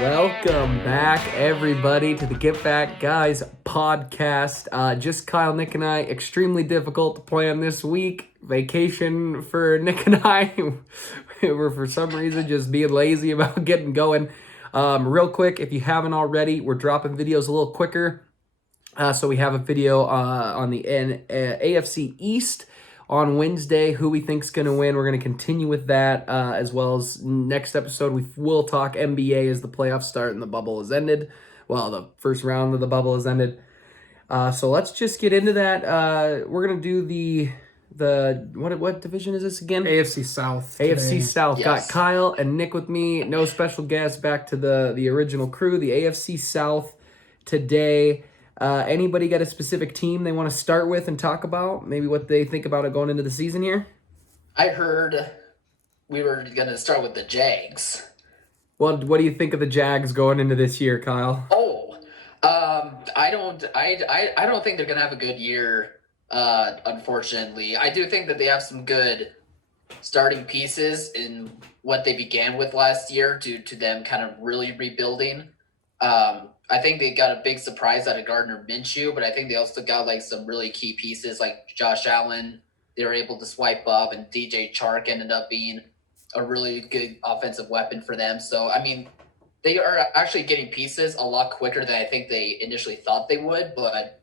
Welcome back, everybody, to the Get Back Guys podcast. Just Kyle, Nick, and I. Extremely difficult to plan this week. Vacation for Nick and I. We're, for some reason, just being lazy about getting going. Real quick, if you haven't already, we're dropping videos a little quicker. So we have a video on the AFC East on Wednesday, who we think's going to win. We're going to continue with that, as well as next episode we will talk NBA as the playoffs start and the bubble has ended. Well, the first round of the bubble has ended. So let's just get into that. We're going to do the what division is this again? AFC South. AFC South. Yes. Got Kyle and Nick with me. No special guests. Back to the original crew. The AFC South today. Anybody got a specific team they want to start with and talk about? Maybe what they think about it going into the season here? I heard we were going to start with the Jags. Well, what do you think of the Jags going into this year, Kyle? I don't think they're going to have a good year, unfortunately. I do think that they have some good starting pieces in what they began with last year due to them kind of really rebuilding. I think they got a big surprise out of Gardner Minshew, but I think they also got like some really key pieces like Josh Allen. They were able to swipe up, and DJ Chark ended up being a really good offensive weapon for them. So, I mean, they are actually getting pieces a lot quicker than I think they initially thought they would, but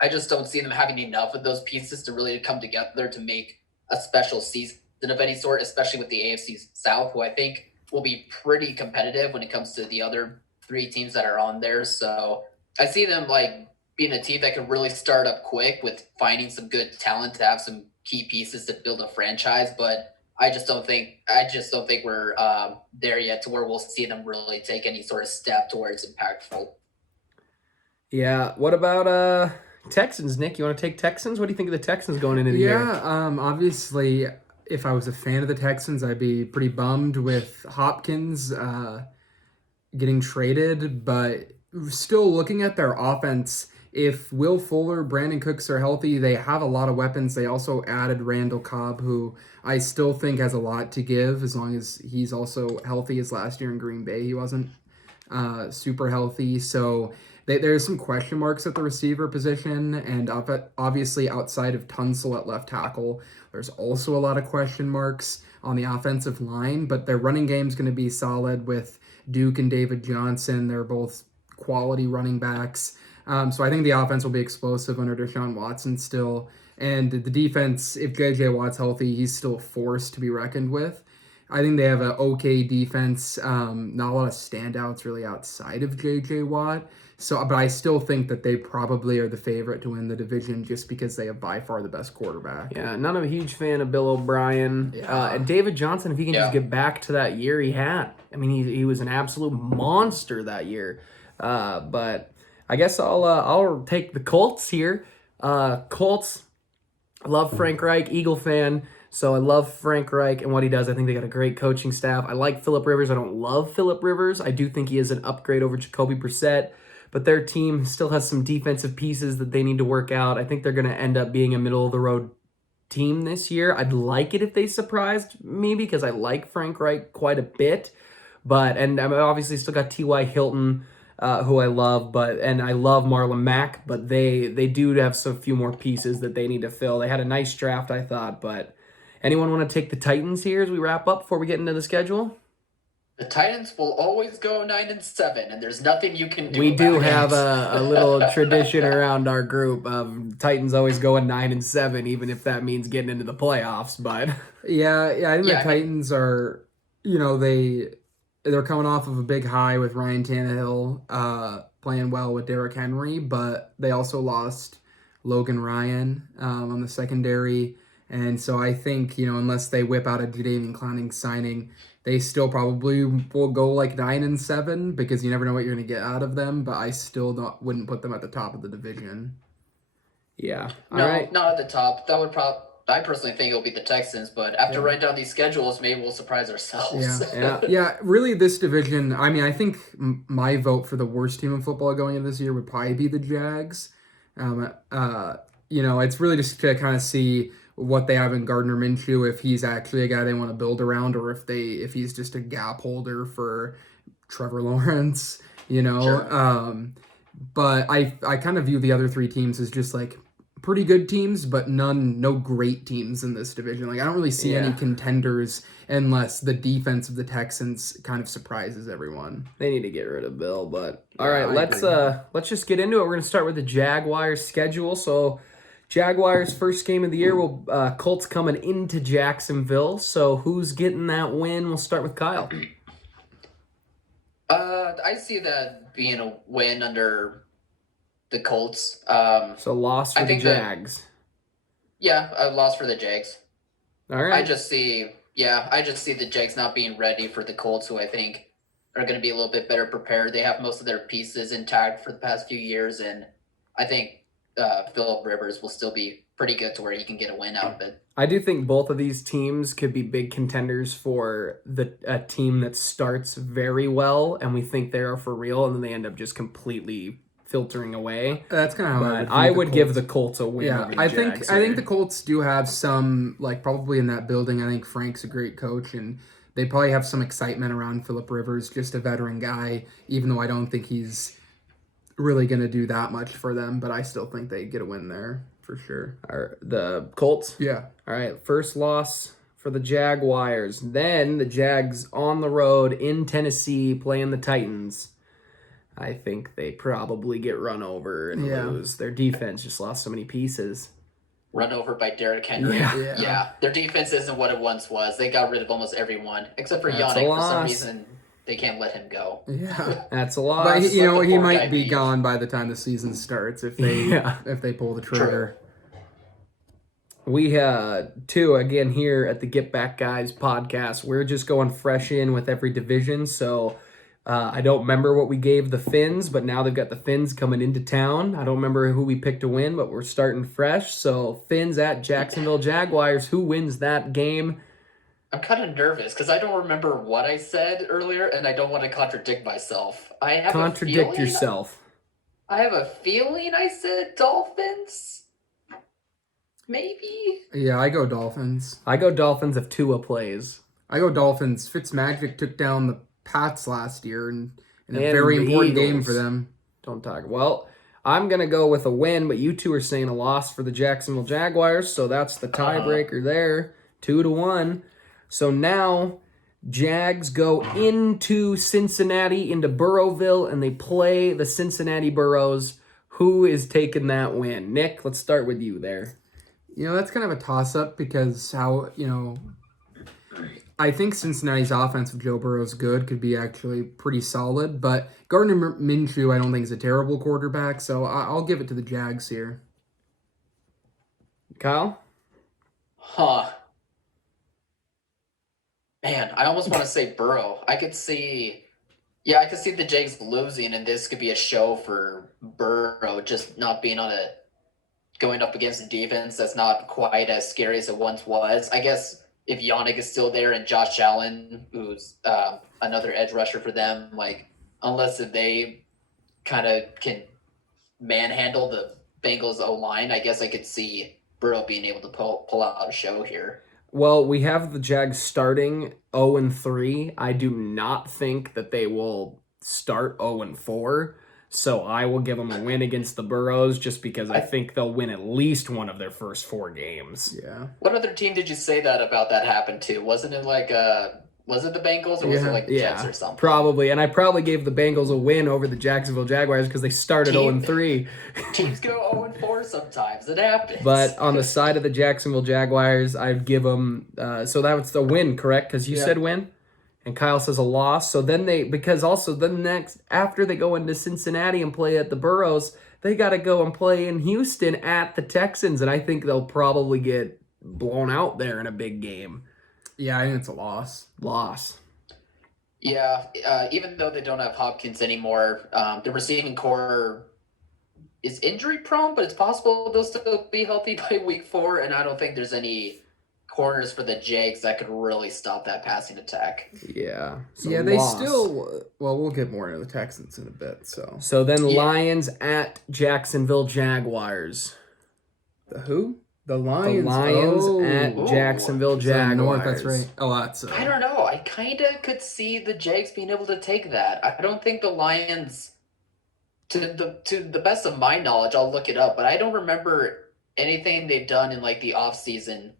I just don't see them having enough of those pieces to really come together to make a special season of any sort, especially with the AFC South, who I think will be pretty competitive when it comes to the other three teams that are on there. So I see them like being a team that can really start up quick with finding some good talent to have some key pieces to build a franchise. But I just don't think we're there yet to where we'll see them really take any sort of step towards impactful. Yeah. What about Texans, Nick? You want to take Texans? What do you think of the Texans going into the year? Obviously, if I was a fan of the Texans, I'd be pretty bummed with Hopkins getting traded, but still looking at their offense, if Will Fuller, Brandon Cooks are healthy, they have a lot of weapons. They also added Randall Cobb, who I still think has a lot to give as long as he's also healthy. As last year in Green Bay, he wasn't super healthy. So there's some question marks at the receiver position, and obviously outside of Tunsil at left tackle, there's also a lot of question marks on the offensive line, but their running game's going to be solid with Duke and David Johnson. They're both quality running backs. So I think the offense will be explosive under Deshaun Watson still. And the defense, if J.J. Watt's healthy, he's still a force to be reckoned with. I think they have an okay defense. Not a lot of standouts really outside of J.J. Watt. But I still think that they probably are the favorite to win the division just because they have by far the best quarterback. Yeah, not a huge fan of Bill O'Brien. And David Johnson, if he can just get back to that year he had. I mean, he was an absolute monster that year. But I guess I'll take the Colts here. Colts, I love Frank Reich, Eagle fan. So I love Frank Reich and what he does. I think they got a great coaching staff. I like Phillip Rivers. I don't love Phillip Rivers. I do think he is an upgrade over Jacoby Brissett. But their team still has some defensive pieces that they need to work out. I think they're going to end up being a middle-of-the-road team this year. I'd like it if they surprised me because I like Frank Reich quite a bit. And I obviously still got T.Y. Hilton, who I love, and I love Marlon Mack, but they do have some few more pieces that they need to fill. They had a nice draft, I thought, but anyone want to take the Titans here as we wrap up before we get into the schedule? The Titans will always go 9-7, and there's nothing you can do. We do have it. a little tradition around our group of Titans always going 9-7, even if that means getting into the playoffs. But yeah, I think the Titans are, they're coming off of a big high with Ryan Tannehill playing well with Derrick Henry, but they also lost Logan Ryan on the secondary. And so I think, unless they whip out a Jadeveon Clowney signing, they still probably will go like 9-7 because you never know what you're going to get out of them. But I still wouldn't put them at the top of the division. Yeah. No, all right. Not at the top. That would I personally think it'll be the Texans, but after writing down these schedules, maybe we'll surprise ourselves. Yeah. Really, this division. I mean, I think my vote for the worst team in football going into this year would probably be the Jags. It's really just to kind of see what they have in Gardner Minshew, if he's actually a guy they want to build around, or if he's just a gap holder for Trevor Lawrence, Sure. But I kind of view the other three teams as just like pretty good teams, but no great teams in this division. Like I don't really see any contenders unless the defense of the Texans kind of surprises everyone. They need to get rid of Bill, but all right, let's just get into it. We're gonna start with the Jaguars schedule. So Jaguars first game of the year will Colts coming into Jacksonville. So who's getting that win? We'll start with Kyle. I see that being a win under the Colts. So loss for the Jags. A loss for the Jags. All right. I just see the Jags not being ready for the Colts, who I think are going to be a little bit better prepared. They have most of their pieces intact for the past few years, and I think Phillip Rivers will still be pretty good to where he can get a win out of it. I do think both of these teams could be big contenders for a team that starts very well, and we think they are for real, and then they end up just completely filtering away. That's kind of how I would give the Colts a win. Yeah, I think the Colts do have some, like, probably in that building. I think Frank's a great coach, and they probably have some excitement around Phillip Rivers, just a veteran guy, even though I don't think he's really going to do that much for them, but I still think they get a win there for sure. The Colts? Yeah. All right, first loss for the Jaguars. Then the Jags on the road in Tennessee playing the Titans. I think they probably get run over and lose. Their defense just lost so many pieces. Run over by Derrick Henry. Yeah. Their defense isn't what it once was. They got rid of almost everyone, except for Yannick. For some reason, they can't let him go. Yeah. That's a loss. But, he might be gone by the time the season starts if they pull the trigger. True. We, too, again, here at the Get Back Guys podcast, we're just going fresh in with every division, so... I don't remember what we gave the Finns, but now they've got the Finns coming into town. I don't remember who we picked to win, but we're starting fresh. So Finns at Jacksonville Jaguars. Who wins that game? I'm kind of nervous because I don't remember what I said earlier, and I don't want to contradict myself. Contradict yourself. I have a feeling I said Dolphins. Maybe? Yeah, I go Dolphins. I go Dolphins if Tua plays. I go Dolphins. Fitzmagic took down the Pats last year in a very important game for them. Don't talk. Well, I'm going to go with a win, but you two are saying a loss for the Jacksonville Jaguars, so that's the tiebreaker there, 2-1. So now Jags go into Cincinnati, into Burrowville, and they play the Cincinnati Burros. Who is taking that win? Nick, let's start with you there. That's kind of a toss-up because I think Cincinnati's offense with Joe Burrow's good, could be actually pretty solid, but Gardner Minshew I don't think is a terrible quarterback, so I'll give it to the Jags here. Kyle? Man, I almost want to say Burrow. I could see the Jags losing, and this could be a show for Burrow just not being going up against a defense that's not quite as scary as it once was. I guess if Yannick is still there and Josh Allen, who's another edge rusher for them, unless if they kind of can manhandle the Bengals O-line, I guess I could see Burrow being able to pull out a show here. Well, we have the Jags starting 0-3. I do not think that they will start 0-4. So I will give them a win against the Burros just because I think they'll win at least one of their first 4 games. Yeah. What other team did you say that happened to? Wasn't it was it the Bengals or was it the Jets or something? Probably. And I probably gave the Bengals a win over the Jacksonville Jaguars because they started 0-3. Teams go 0-4 sometimes. It happens. But on the side of the Jacksonville Jaguars, I'd give them... so that was the win, correct? Because you said win? And Kyle says a loss. So then after they go into Cincinnati and play at the Burros, they got to go and play in Houston at the Texans. And I think they'll probably get blown out there in a big game. Yeah, I think it's a loss. Yeah, even though they don't have Hopkins anymore, the receiving core is injury prone, but it's possible they'll still be healthy by week 4. And I don't think there's any corners for the Jags that could really stop that passing attack. Yeah. So they still... Well, we'll get more into the Texans in a bit, so... So then Lions at Jacksonville Jaguars. The who? The Lions. At Ooh. Jacksonville Is that Jaguars. North, that's right. Oh, that's. I don't know. I kind of could see the Jags being able to take that. I don't think the Lions, to the best of my knowledge, I'll look it up, but I don't remember anything they've done in like the off season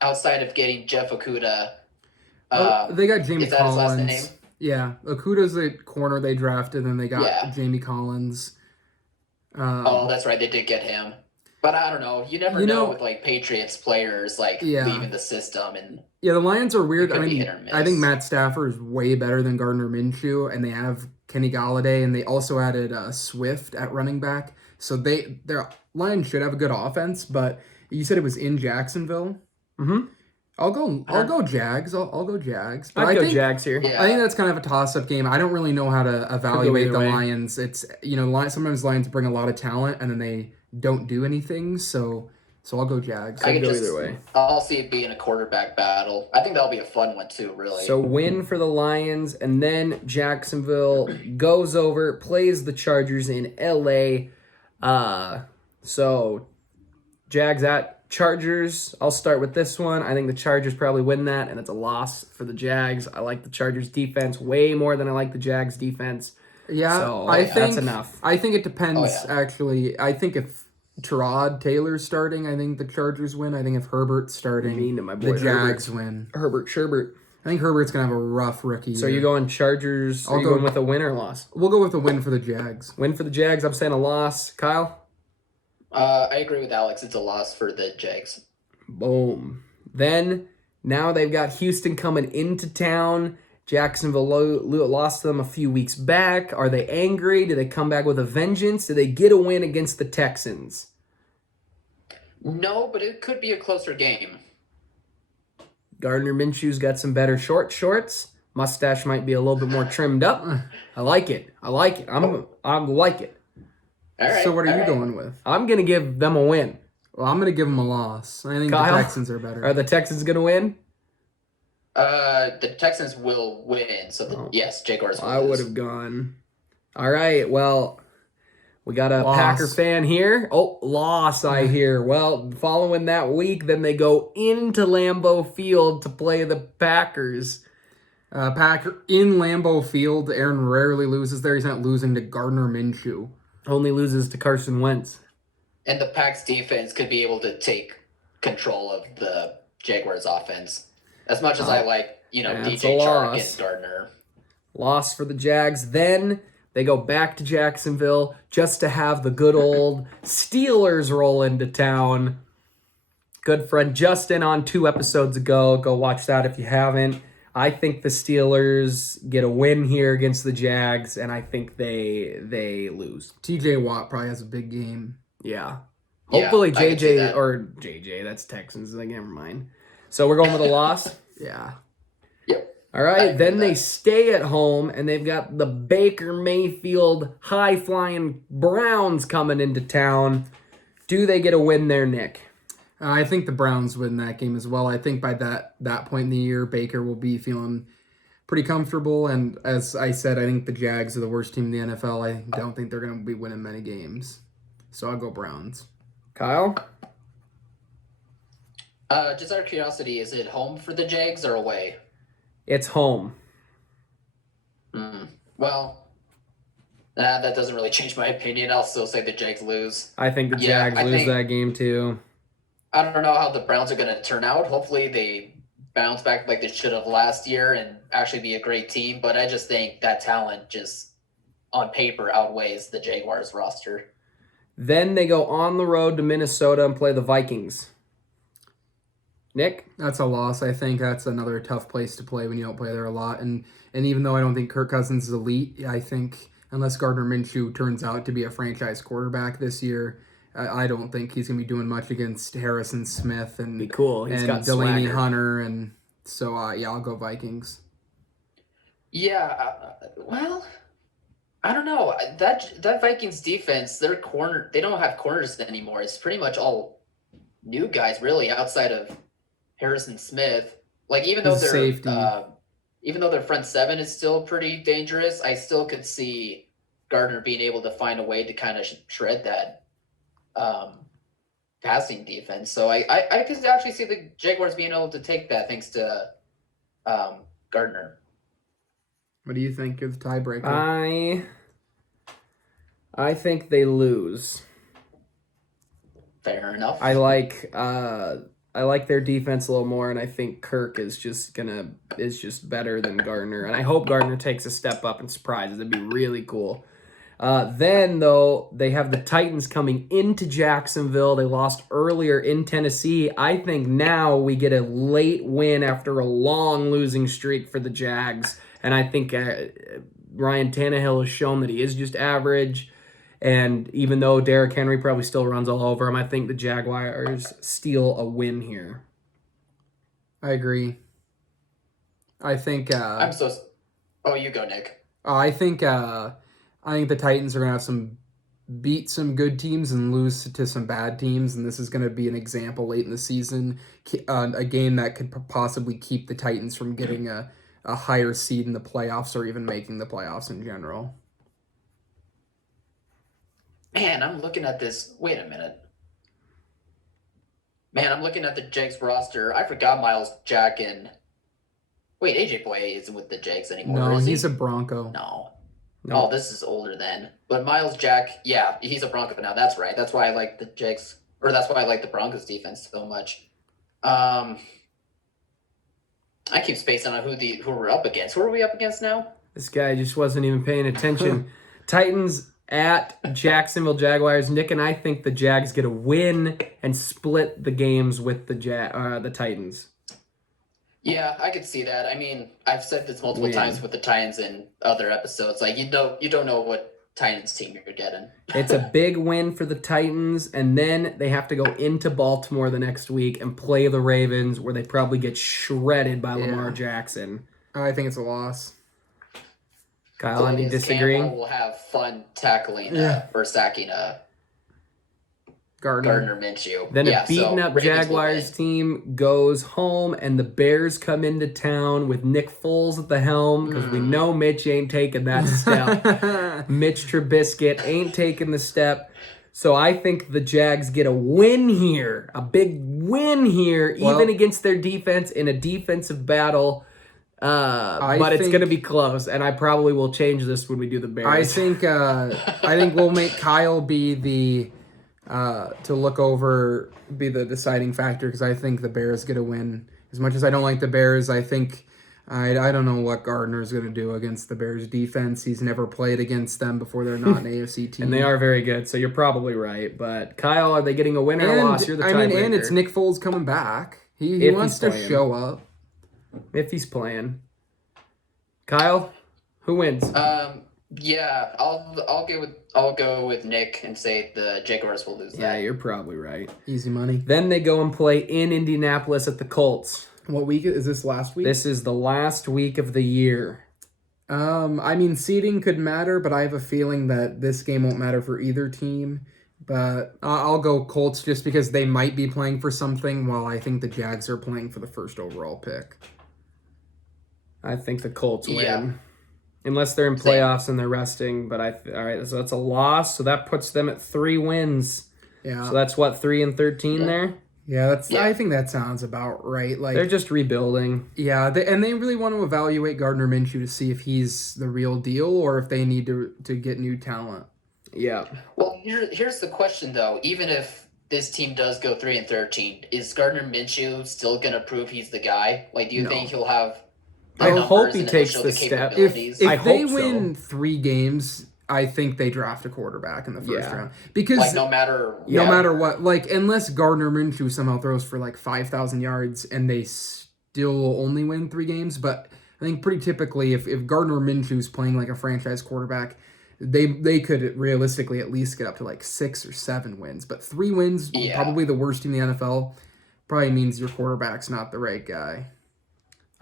outside of getting Jeff Okuda. They got Jamie is that his last Collins. name? Yeah, Okuda's the corner they drafted, and they got Jamie Collins. Oh, that's right. They did get him. But I don't know. You never know with like Patriots players leaving the system, and the Lions are weird. I mean, I think Matt Stafford is way better than Gardner Minshew, and they have Kenny Galladay, and they also added Swift at running back. So their Lions should have a good offense. But you said it was in Jacksonville. Mm-hmm. I'll go Jags. I'll go Jags. But I'd go Jags here. I think that's kind of a toss-up game. I don't really know how to evaluate the Lions. It's sometimes Lions bring a lot of talent and then they don't do anything. So I'll go Jags. I can go either way. I'll see it being a quarterback battle. I think that'll be a fun one too. Really. So win for the Lions, and then Jacksonville goes over, plays the Chargers in LA. So Jags at Chargers. I'll start with this one. I think the Chargers probably win that, and it's a loss for the Jags. I like the Chargers defense way more than I like the Jags defense. Yeah, so I think that's enough. I think it depends. Actually, I think if Tyrod Taylor's starting, I think the Chargers win. I think if Herbert's starting, the Jags win. Herbert Sherbert. I think Herbert's gonna have a rough rookie year. So you going Chargers? Are you going with a win or loss? We'll go with a win for the Jags. Win for the Jags. I'm saying a loss. Kyle? I agree with Alex. It's a loss for the Jags. Boom. Then, now they've got Houston coming into town. Jacksonville lost them a few weeks back. Are they angry? Do they come back with a vengeance? Do they get a win against the Texans? No, but it could be a closer game. Gardner Minshew's got some better shorts. Mustache might be a little bit more trimmed up. I like it. I like it. I like it. All right, so what are you going with? I'm going to give them a win. Well, I'm going to give them a loss. I think Kyle, the Texans are better. Are the Texans going to win? The Texans will win. So, yes, Jaguars will I would have gone. All right, well, we got a loss. Packer fan here. Oh, loss, I hear. Well, following that week, then they go into Lambeau Field to play the Packers. Packer in Lambeau Field. Aaron rarely loses there. He's not losing to Gardner Minshew. Only loses to Carson Wentz. And the Pack's defense could be able to take control of the Jaguars' offense. As much as I like, DJ Chark and Gardner. Loss for the Jags. Then they go back to Jacksonville just to have the good old Steelers roll into town. Good friend Justin on 2 episodes ago. Go watch that if you haven't. I think the Steelers get a win here against the Jags, and I think they lose. TJ Watt probably has a big game. Yeah. Hopefully JJ, that's Texans. Like, never mind. So we're going with a loss? Yeah. Yep. All right, then they stay at home, and they've got the Baker Mayfield high-flying Browns coming into town. Do they get a win there, Nick? I think the Browns win that game as well. I think by that point in the year, Baker will be feeling pretty comfortable. And as I said, I think the Jags are the worst team in the NFL. I don't think they're going to be winning many games. So I'll go Browns. Kyle? Just out of curiosity, is it home for the Jags or away? It's home. Well, that doesn't really change my opinion. I'll still say the Jags lose. I think the Jags lose that game too. I don't know how the Browns are going to turn out. Hopefully they bounce back like they should have last year and actually be a great team. But I just think that talent just on paper outweighs the Jaguars roster. Then they go on the road to Minnesota and play the Vikings. Nick? That's a loss. I think that's another tough place to play when you don't play there a lot. And even though I don't think Kirk Cousins is elite, I think unless Gardner Minshew turns out to be a franchise quarterback this year, I don't think he's going to be doing much against Harrison Smith and be cool. He's got Delaney swagger. Hunter. And so, I'll go Vikings. Yeah, well, I don't know. That Vikings defense, they don't have corners anymore. It's pretty much all new guys, really, outside of Harrison Smith. Like even though their front seven is still pretty dangerous, I still could see Gardner being able to find a way to kind of shred that passing defense. So I could actually see the Jaguars being able to take that thanks to Gardner. What do you think of the tiebreaker? I think they lose. Fair enough. I like their defense a little more, and I think Kirk is just better than Gardner, and I hope Gardner takes a step up and surprises. It'd be really cool. Then though, they have the Titans coming into Jacksonville. They lost earlier in Tennessee. I think now we get a late win after a long losing streak for the Jags, and I think Ryan Tannehill has shown that he is just average. And even though Derrick Henry probably still runs all over him, I think the Jaguars steal a win here. I agree. I think... Oh, you go, Nick. I think the Titans are going to have beat some good teams and lose to some bad teams, and this is going to be an example late in the season, a game that could possibly keep the Titans from getting a higher seed in the playoffs or even making the playoffs in general. Man, I'm looking at this. Wait a minute. Man, I'm looking at the Jags roster. I forgot Miles Jack and... Wait, AJ Boye isn't with the Jags anymore, No, is he? he's a Bronco. No. Oh, this is older then. But Miles Jack, yeah, he's a Bronco now. That's right. That's why I like the Jags... Or that's why I like the Broncos defense so much. I keep spacing on who we're up against. Who are we up against now? This guy just wasn't even paying attention. Titans at Jacksonville Jaguars. Nick and I think the Jags get a win and split the games with the Titans. Yeah, I could see that. I mean, I've said this multiple times with the Titans in other episodes. Like, you don't know what Titans team you're getting. It's a big win for the Titans, and then they have to go into Baltimore the next week and play the Ravens, where they probably get shredded by Lamar Jackson. I think it's a loss. Kyle, any disagreeing? Campbell will have fun tackling or sacking Gardner Minshew. Then a beaten-up Jaguars team goes home, and the Bears come into town with Nick Foles at the helm, because we know Mitch ain't taking that step. Mitch Trubisky ain't taking the step. So I think the Jags get a win here, a big win here, even against their defense in a defensive battle. But it's going to be close, and I probably will change this when we do the Bears. I think we'll make Kyle be the deciding factor, because I think the Bears get a win. As much as I don't like the Bears, I think I don't know what Gardner's going to do against the Bears defense. He's never played against them before. They're not an AFC team. And they are very good, so you're probably right. But Kyle, are they getting a win or a loss? You're the tiebreaker. And it's Nick Foles coming back. He wants to show up. If he's playing. Kyle, who wins? Yeah, I'll go with Nick and say the Jaguars will lose that. Yeah, you're probably right. Easy money. Then they go and play in Indianapolis at the Colts. What week is this? Last week? This is the last week of the year. I mean, seeding could matter, but I have a feeling that this game won't matter for either team. But I'll go Colts just because they might be playing for something, while I think the Jags are playing for the first overall pick. I think the Colts win. Unless they're in playoffs and they're resting. But all right, so that's a loss. So that puts them at 3 wins. Yeah. So that's what, 3-13 there? Yeah, I think that sounds about right. Like, they're just rebuilding. Yeah, they really want to evaluate Gardner Minshew to see if he's the real deal or if they need to get new talent. Yeah. Well, here's the question though. Even if this team does go 3-13, is Gardner Minshew still gonna prove he's the guy? Like, do you think he'll have? I hope he takes the step. If they win 3 games, I think they draft a quarterback in the first round. Because like, no matter what, like, unless Gardner Minshew somehow throws for like 5,000 yards and they still only win 3 games. But I think pretty typically, if Gardner Minshew's playing like a franchise quarterback, they could realistically at least get up to like 6 or 7 wins. But 3 wins, probably the worst team in the NFL, probably means your quarterback's not the right guy.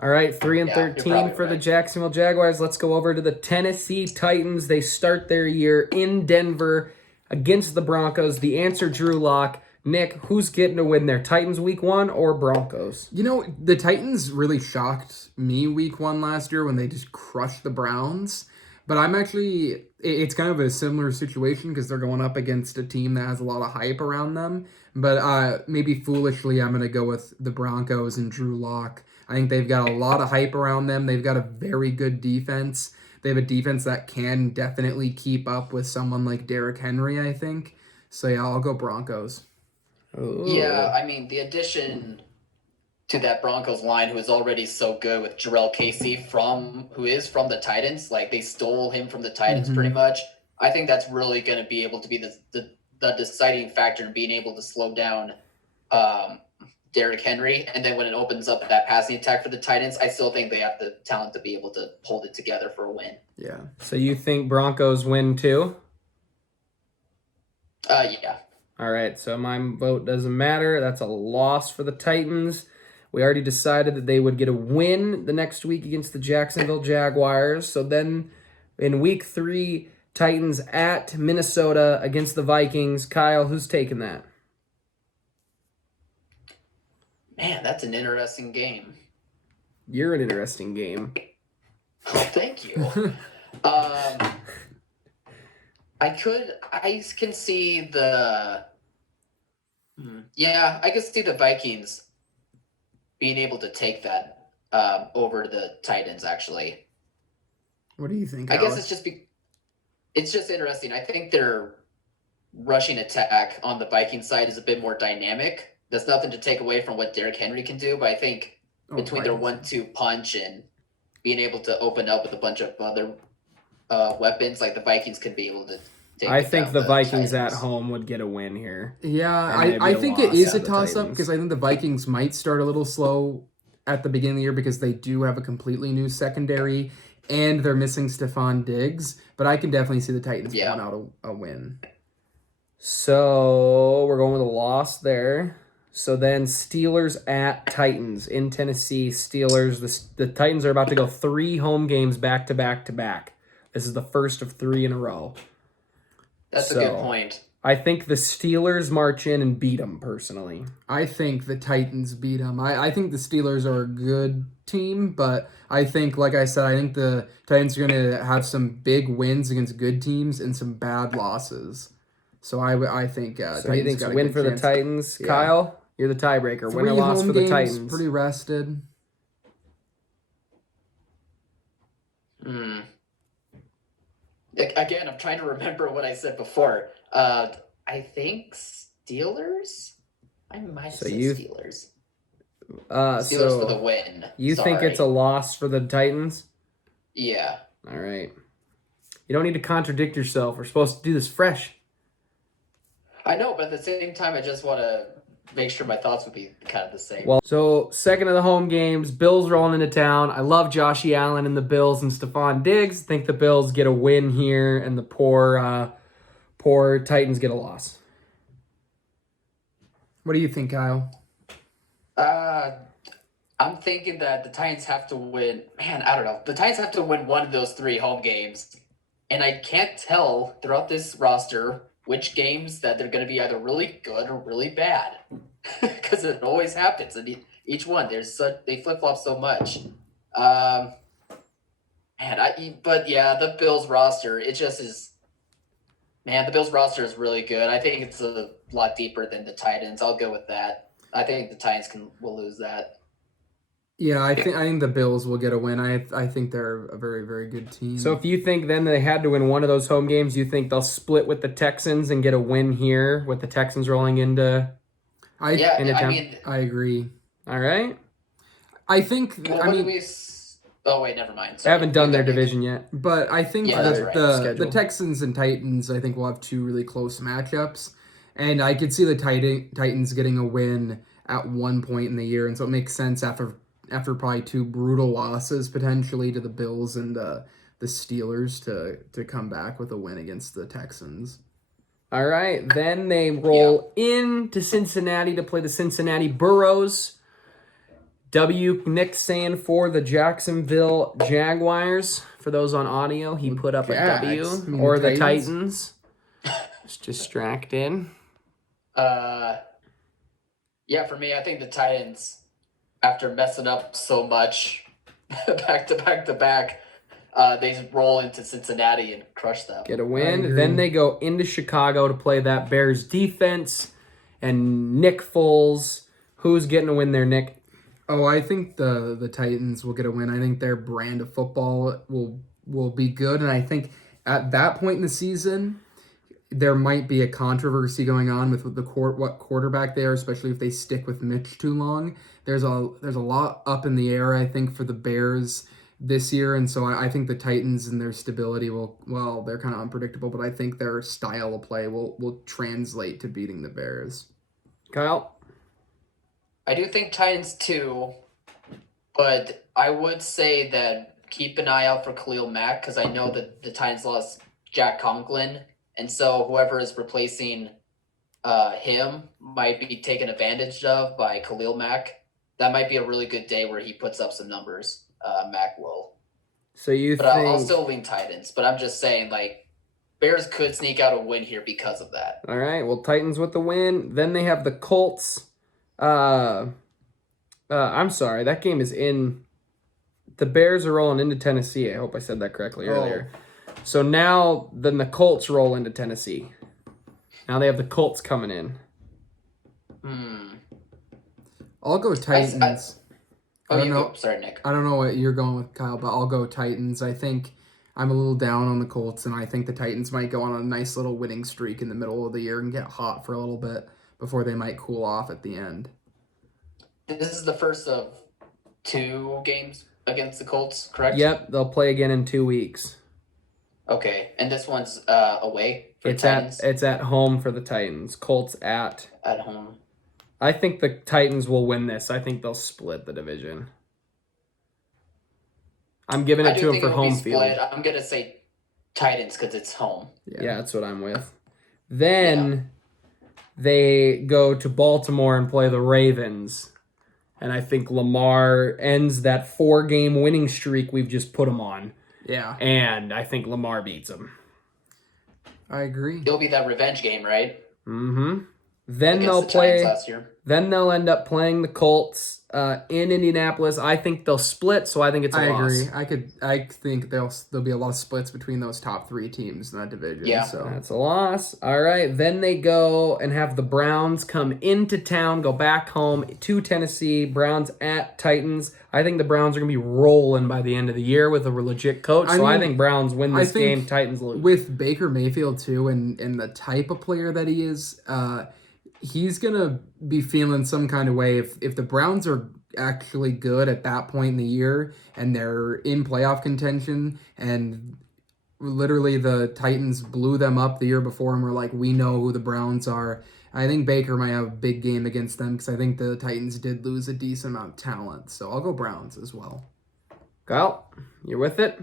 All right, 3-13 for the Jacksonville Jaguars. Let's go over to the Tennessee Titans. They start their year in Denver against the Broncos. The answer, Drew Lock. Nick, who's getting a win there? Titans week 1 or Broncos? You know, the Titans really shocked me week 1 last year when they just crushed the Browns. But I'm actually, it's kind of a similar situation because they're going up against a team that has a lot of hype around them. But maybe foolishly, I'm going to go with the Broncos and Drew Lock. I think they've got a lot of hype around them. They've got a very good defense. They have a defense that can definitely keep up with someone like Derrick Henry, I think. So yeah, I'll go Broncos. Ooh. Yeah, I mean, the addition to that Broncos line, who is already so good with Jarrell Casey who is from the Titans. Like, they stole him from the Titans pretty much. I think that's really going to be able to be the deciding factor in being able to slow down Derrick Henry. And then when it opens up that passing attack for the Titans, I still think they have the talent to be able to hold it together for a win. Yeah. So you think Broncos win too? Yeah. All right, so my vote doesn't matter. That's a loss for the Titans. We already decided that they would get a win the next week against the Jacksonville Jaguars. So then in week 3, Titans at Minnesota against the Vikings. Kyle, who's taking that? Man, that's an interesting game. You're an interesting game. Oh, thank you. I can see the... Yeah, I can see the Vikings being able to take that over the Titans, actually. What do you think, I Alex? guess it's just interesting. I think their rushing attack on the Viking side is a bit more dynamic. That's nothing to take away from what Derrick Henry can do, but I think between their 1-2 punch and being able to open up with a bunch of other weapons, like the Vikings could be able to I think the Vikings Titans. at home would get a win here. Yeah, And I think it is a the toss-up Titans. because I think the Vikings might start a little slow at the beginning of the year because they do have a completely new secondary and they're missing Stephon Diggs. But I can definitely see the Titans pulling out a win. So we're going with a loss there. So then Steelers at Titans in Tennessee. Steelers, the Titans are about to go 3 home games back to back to back. This is the first of 3 in a row. That's a good point. I think the Steelers march in and beat them, personally. I think the Titans beat them. I think the Steelers are a good team, but I think, like I said, I think the Titans are going to have some big wins against good teams and some bad losses. So I think So Titans you think got a win good for chance. the Titans? Yeah. Kyle, you're the tiebreaker. 3 Win or loss home for the games, Titans? pretty rested. Again, I'm trying to remember what I said before. I think Steelers? I might have said Steelers. Steelers for the win. You think it's a loss for the Titans? Yeah. All right. You don't need to contradict yourself. We're supposed to do this fresh. I know, but at the same time, I just want to make sure my thoughts would be kind of the same. Well, so second of the home games, Bills rolling into town. I love Josh Allen and the Bills and Stephon Diggs. Think the Bills get a win here, and the poor Titans get a loss. What do you think, Kyle? I'm thinking that the Titans have to win. Man, I don't know. The Titans have to win one of those 3 home games, and I can't tell throughout this roster which games that they're going to be either really good or really bad, because it always happens. And each one, they flip flop so much. But yeah, the Bills roster, it just is. Man, the Bills roster is really good. I think it's a lot deeper than the Titans. I'll go with that. I think the Titans will lose that. Yeah, I think the Bills will get a win. I think they're a very, very good team. So if you think then they had to win one of those home games, you think they'll split with the Texans and get a win here with the Texans rolling into I agree. All right. I think oh wait, never mind. They haven't done their division yet. But I think the Texans and Titans, I think, will have 2 really close matchups. And I could see the Titans getting a win at one point in the year. And so it makes sense after probably 2 brutal losses potentially to the Bills and the Steelers to come back with a win against the Texans. All right. Then they roll into Cincinnati to play the Cincinnati Burros. Nick saying for the Jacksonville Jaguars. For those on audio, he put up a W. Or the Titans. Just distracted. Yeah, for me, I think the Titans, after messing up so much back to back to back, they roll into Cincinnati and crush them. Get a win. Then they go into Chicago to play that Bears defense and Nick Foles. Who's getting a win there, Nick? Oh, I think the Titans will get a win. I think their brand of football will be good, and I think at that point in the season, there might be a controversy going on with what quarterback they are, especially if they stick with Mitch too long. There's a lot up in the air, I think, for the Bears this year, and so I think the Titans and their stability they're kind of unpredictable, but I think their style of play will translate to beating the Bears. Kyle? I do think Titans too, but I would say that keep an eye out for Khalil Mack because I know that the Titans lost Jack Conklin, and so whoever is replacing him might be taken advantage of by Khalil Mack. That might be a really good day where he puts up some numbers. Mac will. So I'll still lean Titans, but I'm just saying, like, Bears could sneak out a win here because of that. All right, well, Titans with the win. Then they have the Colts. I'm sorry, that game is in... The Bears are rolling into Tennessee. I hope I said that correctly earlier. So now, then the Colts roll into Tennessee. Now they have the Colts coming in. I'll go Titans. Sorry, Nick. I don't know what you're going with, Kyle, but I'll go Titans. I think I'm a little down on the Colts, and I think the Titans might go on a nice little winning streak in the middle of the year and get hot for a little bit before they might cool off at the end. This is the first of 2 games against the Colts, correct? Yep, they'll play again in 2 weeks. Okay, and this one's away for Titans? It's at home for the Titans. Colts at home. I think the Titans will win this. I think they'll split the division. I'm giving it to them for home field. I'm going to say Titans because it's home. Yeah, that's what I'm with. Then they go to Baltimore and play the Ravens. And I think Lamar ends that 4-game winning streak we've just put him on. Yeah. And I think Lamar beats him. I agree. It'll be that revenge game, right? Mm-hmm. Then Against they'll Titans last year. Then they'll end up playing the Colts in Indianapolis. I think they'll split, so I think it's a loss. I agree. I think there'll be a lot of splits between those top 3 teams in that division. Yeah. So that's a loss. All right. Then they go and have the Browns come into town, go back home to Tennessee. Browns at Titans. I think the Browns are going to be rolling by the end of the year with a legit coach. I think Browns win this game. Titans lose. With Baker Mayfield, too, and the type of player that he is, he's going to be feeling some kind of way. If the Browns are actually good at that point in the year and they're in playoff contention and literally the Titans blew them up the year before and we're like, we know who the Browns are. I think Baker might have a big game against them because I think the Titans did lose a decent amount of talent. So I'll go Browns as well. Kyle, you're with it?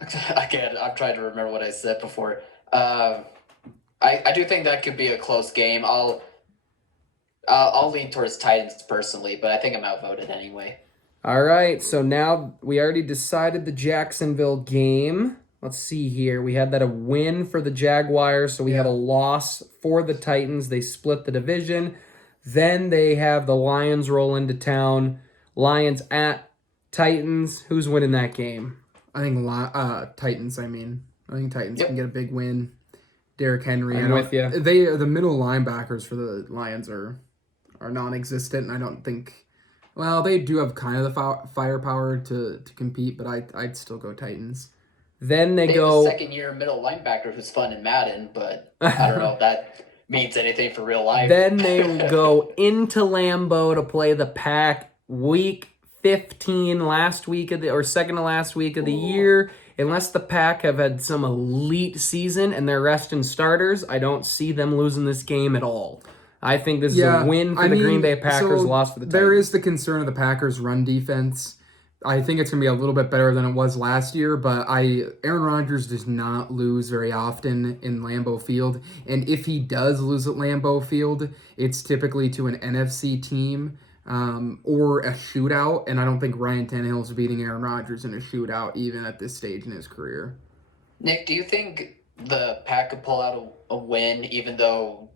Again, I'm trying to remember what I said before. I do think that could be a close game. I'll lean towards Titans personally, but I think I'm outvoted anyway. All right, so now we already decided the Jacksonville game. Let's see here. We had that a win for the Jaguars, so we have a loss for the Titans. They split the division. Then they have the Lions roll into town. Lions at Titans. Who's winning that game? I think Titans, I think Titans can get a big win. Derrick Henry. I'm with you. The middle linebackers for the Lions are non-existent, and I don't think... Well, they do have kind of the firepower to compete, but I'd still go Titans. Then they go... go... a second-year middle linebacker who's fun in Madden, but I don't know if that means anything for real life. Then they go into Lambeau to play the Pack week 15 second to last week of the year. Unless the Pack have had some elite season and they're resting starters, I don't see them losing this game at all. I think this is a win for the Green Bay Packers, loss for the Titans. There is the concern of the Packers' run defense. I think it's going to be a little bit better than it was last year, but Aaron Rodgers does not lose very often in Lambeau Field. And if he does lose at Lambeau Field, it's typically to an NFC team or a shootout. And I don't think Ryan Tannehill's beating Aaron Rodgers in a shootout, even at this stage in his career. Nick, do you think the Pack could pull out a win, even though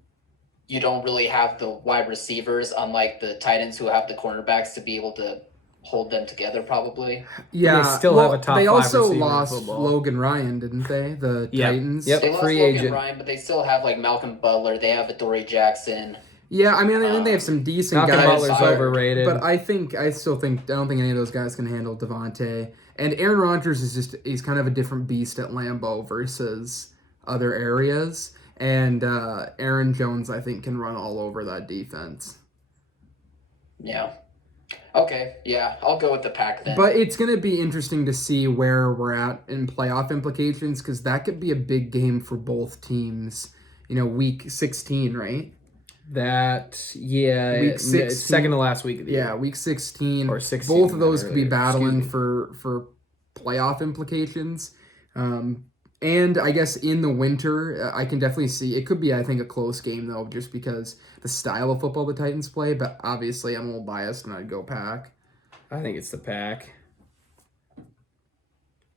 you don't really have the wide receivers, unlike the Titans who have the cornerbacks to be able to hold them together probably. Yeah, they still have a top They 5 also receiver in lost football. Logan Ryan, didn't they? The Titans. Yep. They lost Free Logan agent. Ryan, but they still have like Malcolm Butler. They have Adoree Jackson. Yeah, I mean, I think they have some decent Malcolm guys. Butler's fired. overrated. But I don't think any of those guys can handle Devontae. And Aaron Rodgers he's kind of a different beast at Lambeau versus other areas. And Aaron Jones, I think, can run all over that defense. Yeah. Okay, yeah, I'll go with the Pack then. But it's going to be interesting to see where we're at in playoff implications, because that could be a big game for both teams. Week 16, right? Week 16, second to last week of the year. Yeah, week 16. Or 16. Both of those could be battling for playoff implications. And I guess in the winter, I can definitely see it could be, I think, a close game, though, just because the style of football the Titans play. But obviously, I'm a little biased, and I'd go Pack. I think it's the Pack.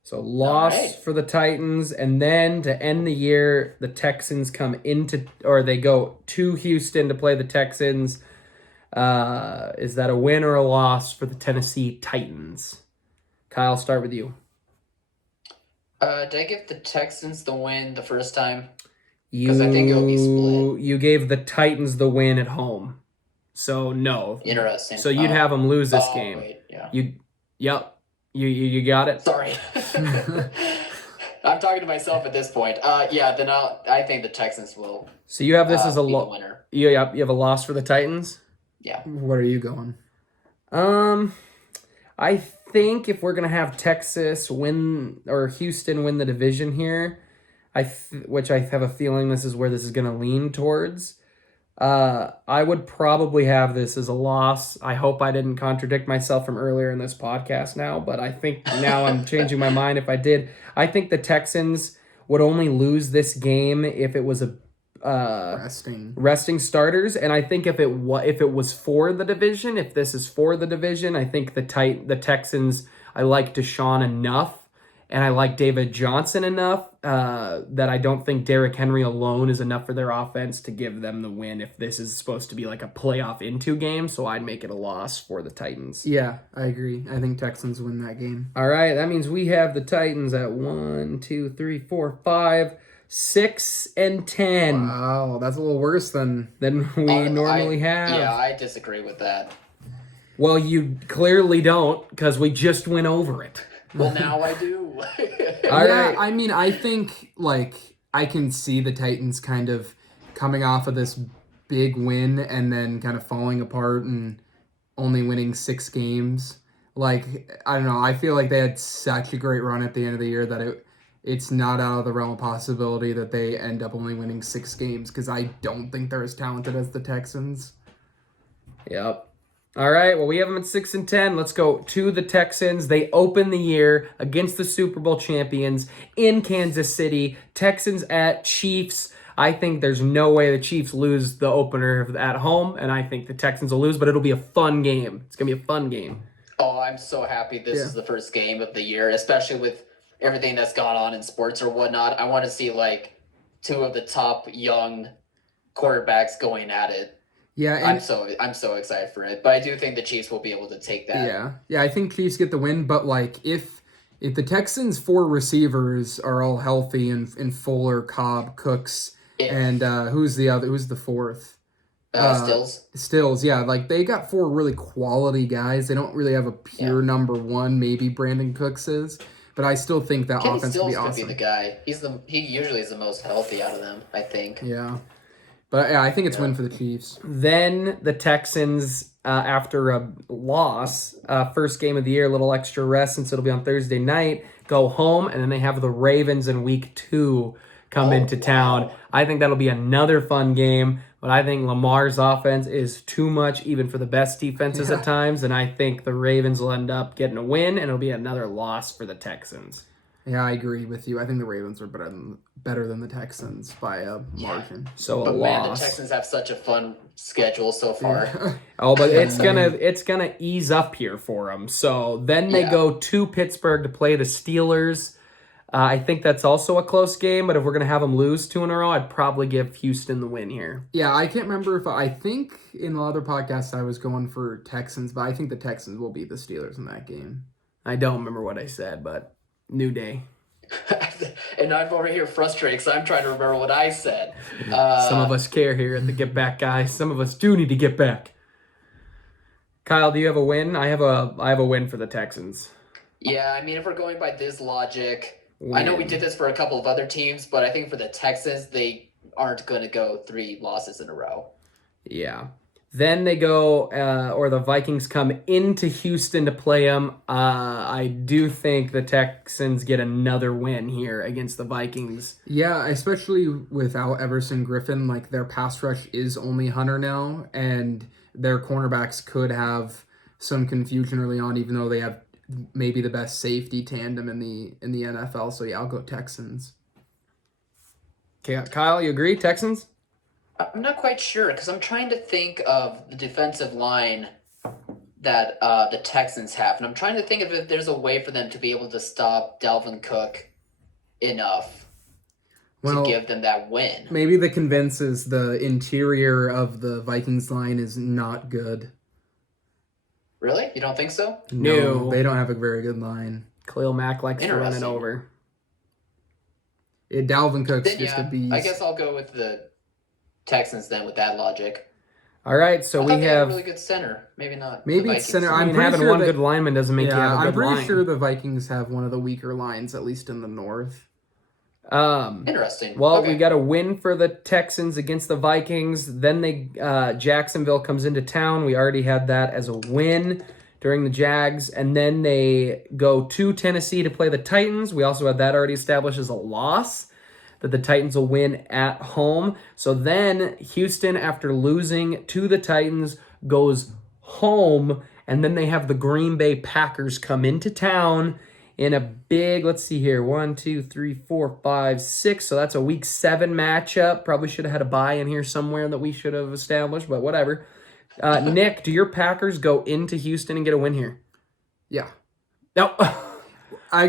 So loss for the Titans, and then to end the year, the Texans they go to Houston to play the Texans. Is that a win or a loss for the Tennessee Titans? Kyle, I'll start with you. Did I give the Texans the win the first time? Because I think it'll be split. You gave the Titans the win at home. So, no. Interesting. So you'd have them lose this game. Wait, yeah. Yep. You got it? Sorry. I'm talking to myself at this point. Then I think the Texans will. So you have this as a winner. You have a loss for the Titans? Yeah. Where are you going? I think if we're gonna have Texas win or Houston win the division here, which I have a feeling this is where this is gonna lean towards. I would probably have this as a loss. I hope I didn't contradict myself from earlier in this podcast now, but I think now I'm changing my mind if I did. I think the Texans would only lose this game if it was a resting starters, and I think if it was for the division, if this is for the division, I think the Texans, I like Deshaun enough, and I like David Johnson enough that I don't think Derrick Henry alone is enough for their offense to give them the win if this is supposed to be like a playoff into game, so I'd make it a loss for the Titans. Yeah, I agree. I think Texans win that game. All right, that means we have the Titans at 1, 2, 3, 4, 5, 6, and 10. Wow, that's a little worse than we normally have. Yeah, I disagree with that. Well, you clearly don't, because we just went over it. Well, now I do. All right. I mean, I think, I can see the Titans kind of coming off of this big win and then kind of falling apart and only winning 6 games. I don't know. I feel like they had such a great run at the end of the year that it's not out of the realm of possibility that they end up only winning 6 games, because I don't think they're as talented as the Texans. Yep. All right, well, we have them at 6 and 10. Let's go to the Texans. They open the year against the Super Bowl champions in Kansas City. Texans at Chiefs. I think there's no way the Chiefs lose the opener at home, and I think the Texans will lose, but it'll be a fun game. It's going to be a fun game. Oh, I'm so happy this is the first game of the year, especially with everything that's gone on in sports or whatnot. I want to see, 2 of the top young quarterbacks going at it. Yeah, I'm so excited for it, but I do think the Chiefs will be able to take that. Yeah. I think Chiefs get the win, but if the Texans' 4 receivers are all healthy and Fuller, Cobb, Cooks, and who's the fourth? Stills, yeah. They got 4 really quality guys. They don't really have a pure number 1. Maybe Brandon Cooks is, but I still think that Kenny offense Stills would be awesome. Could be the guy. He usually is the most healthy out of them, I think. Yeah. But I think it's win for the Chiefs. Then the Texans, after a loss, first game of the year, a little extra rest since it'll be on Thursday night, go home, and then they have the Ravens in week 2 come into town. I think that'll be another fun game, but I think Lamar's offense is too much even for the best defenses at times, and I think the Ravens will end up getting a win, and it'll be another loss for the Texans. Yeah, I agree with you. I think the Ravens are better than the Texans by a margin. So but loss. The Texans have such a fun schedule so far. But it's gonna ease up here for them. So then they go to Pittsburgh to play the Steelers. I think that's also a close game, but if we're going to have them lose 2 in a row, I'd probably give Houston the win here. Yeah, I can't remember if I think in the other podcast I was going for Texans, but I think the Texans will beat the Steelers in that game. I don't remember what I said, but new day. And I'm over here frustrated because I'm trying to remember what I said. Some of us care here at the Get Back guys. Some of us do need to get back. Kyle, do you have a win? I have a win for the Texans. Yeah, I mean, if we're going by this logic, I know we did this for a couple of other teams, but I think for the Texans, they aren't going to go 3 losses in a row. Yeah. Then they go, or the Vikings come into Houston to play them. I do think the Texans get another win here against the Vikings. Yeah, especially without Everson Griffin, like their pass rush is only Hunter now, and their cornerbacks could have some confusion early on, even though they have maybe the best safety tandem in the NFL. So yeah, I'll go Texans. Okay, Kyle, you agree? Texans? I'm not quite sure because I'm trying to think of the defensive line that the Texans have, and I'm trying to think of if there's a way for them to be able to stop Dalvin Cook enough to give them that win. Maybe the convince is the interior of the Vikings line is not good. Really? You don't think so? No, they don't have a very good line. Khalil Mack likes to run it over. Dalvin Cook's Then, just a beast. I guess I'll go with the Texans then with that logic. All right, so we have a really good center. Maybe not. Maybe it's center. I mean, having one good lineman doesn't make you have a good line. I'm pretty sure the Vikings have one of the weaker lines, at least in the north. Interesting. Well, we got a win for the Texans against the Vikings. Then Jacksonville comes into town. We already had that as a win during the Jags. And then they go to Tennessee to play the Titans. We also had that already established as a loss, that the Titans will win at home. So then Houston, after losing to the Titans, goes home. And then they have the Green Bay Packers come into town in a big, let's see here, 1, 2, 3, 4, 5, 6. So that's a week 7 matchup. Probably should have had a bye in here somewhere that we should have established, but whatever. Nick, do your Packers go into Houston and get a win here? Yeah. No. I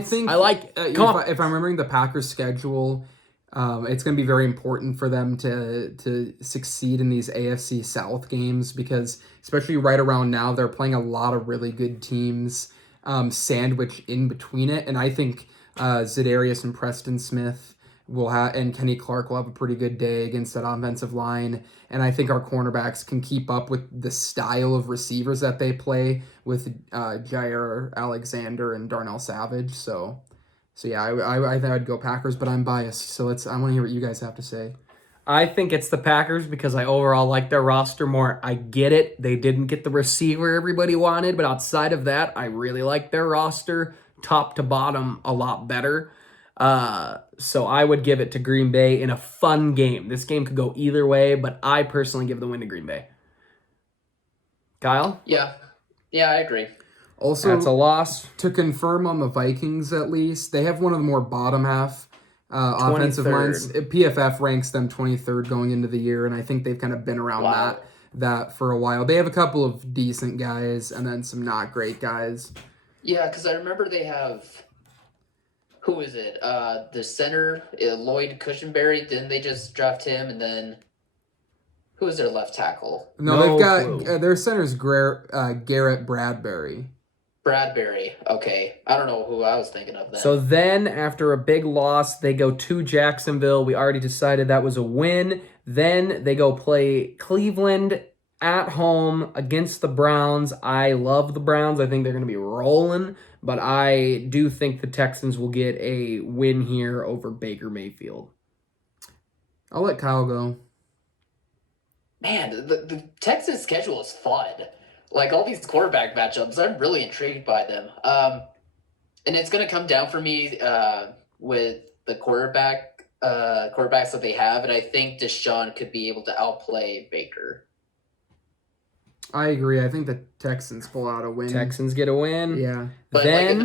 think I like if I'm remembering the Packers' schedule, it's going to be very important for them to succeed in these AFC South games because, especially right around now, they're playing a lot of really good teams sandwiched in between it, and I think Za'Darius and Preston Smith and Kenny Clark will have a pretty good day against that offensive line. And I think our cornerbacks can keep up with the style of receivers that they play with Jair Alexander and Darnell Savage. So yeah, I think I'd go Packers, but I'm biased. So I want to hear what you guys have to say. I think it's the Packers because I overall like their roster more. I get it. They didn't get the receiver everybody wanted, but outside of that, I really like their roster top to bottom a lot better. So I would give it to Green Bay in a fun game. This game could go either way, but I personally give the win to Green Bay. Kyle? Yeah, I agree. Also, that's a loss. To confirm on the Vikings, at least, they have one of the more bottom half offensive lines. PFF ranks them 23rd going into the year, and I think they've kind of been around that for a while. They have a couple of decent guys and then some not great guys. Yeah, because I remember they have... Who is it? The center, Lloyd Cushenberry. Didn't they just draft him? And then who is their left tackle? No, they've got their center's Garrett Bradbury. Bradbury. Okay. I don't know who I was thinking of then. So then, after a big loss, they go to Jacksonville. We already decided that was a win. Then they go play Cleveland at home against the Browns. I love the Browns. I think they're going to be rolling. But I do think the Texans will get a win here over Baker Mayfield. I'll let Kyle go. Man, the Texans schedule is fun. Like, all these quarterback matchups, I'm really intrigued by them. And it's going to come down for me with the quarterbacks that they have, and I think Deshaun could be able to outplay Baker. I agree. I think the Texans pull out a win. Texans get a win. Yeah. But then, like in the